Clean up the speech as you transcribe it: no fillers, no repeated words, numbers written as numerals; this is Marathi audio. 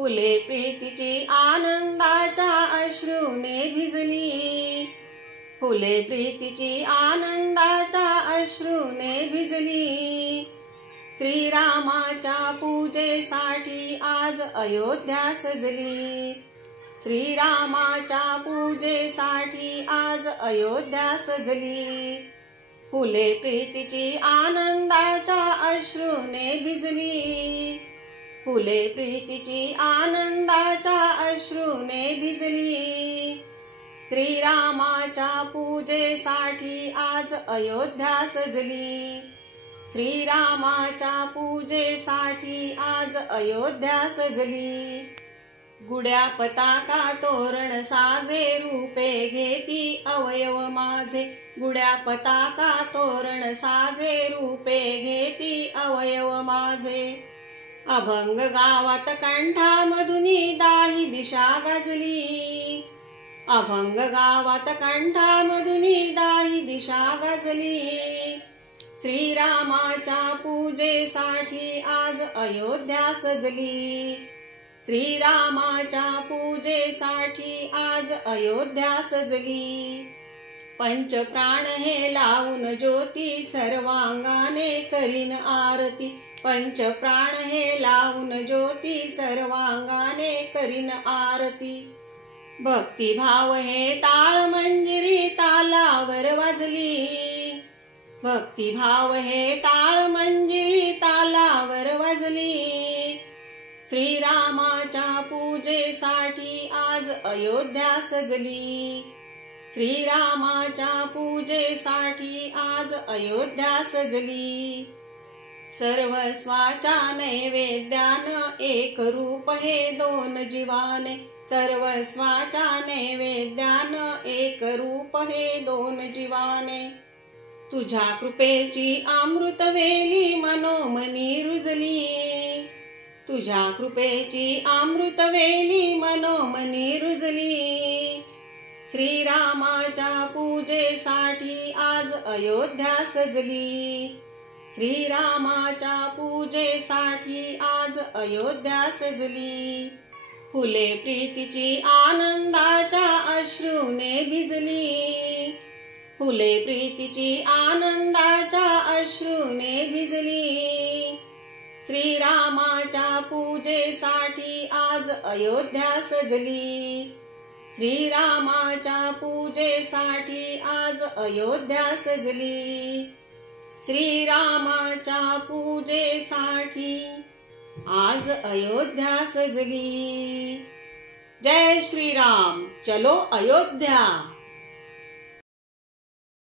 फुले प्रीतीची आनंदाच्या अश्रूने भिजली, फुले प्रीतीची आनंदाच्या अश्रूने भिजली। श्रीरामाच्या पूजेसाठी आज अयोध्या सजली, श्रीरामाच्या पूजेसाठी आज अयोध्या सजली। फुले प्रीतीची आनंदाच्या अश्रूने भिजली, फुले प्रीतीची आनंदाच्या अश्रूने भिजली। श्रीरामाच्या पूजेसाठी आज अयोध्या सजली, श्रीरामाच्या पूजेसाठी आज अयोध्या सजली। गुड्या पताका तोरण साजे रूपे घेती अवयव माझे, गुड्या पताका तोरण साजे रूपे घेती अवयव माझे। अभंग गावात कंठामधुनी दाही दिशा गाजली, अभंग गावात कंठामधुनी दाही दिशा गाजली। श्रीरामाच्या पूजेसाठी आज अयोध्या सजली, श्रीरामाच्या पूजेसाठी आज अयोध्या सजली। पंचप्राण हे लावून ज्योती सर्वांगाने करीन आरती, पंचप्राण हे लावून ज्योती सर्वांगाने करीन आरती। भक्तिभाव हे टाळ मंजिरी तालावर वाजली, भक्तिभाव हे टाळ मंजिरी तालावर वाजली। श्रीरामाच्या पूजेसाठी आज अयोध्या सजली, श्रीरामाच्या पूजेसाठी आज अयोध्या सजली। सर्वस्वाच्या नैवेद्यानं एक रूप हे दोन जीवाने, सर्वस्वाच्या नैवेद्यानं एक रूप हे दोन जीवाने। तुझ्या कृपेची अमृतवेली मनोमनी रुजली, तुझ्या कृपेची अमृतवेली मनोमनी रुजली। श्रीरामाच्या पूजेसाठी आज अयोध्या सजली, श्रीरामाच्या पूजेसाठी आज अयोध्या सजली। फुले प्रीतीची आनंदाच्या अश्रूने भिजली, फुले प्रीतीची आनंदाच्या अश्रूने भिजली। श्रीरामाच्या पूजेसाठी आज अयोध्या सजली, श्रीरामाच्या पूजेसाठी आज अयोध्या सजली। श्रीरामाच्या पूजेसाठी आज अयोध्या सजली। जय श्री राम, चलो अयोध्या।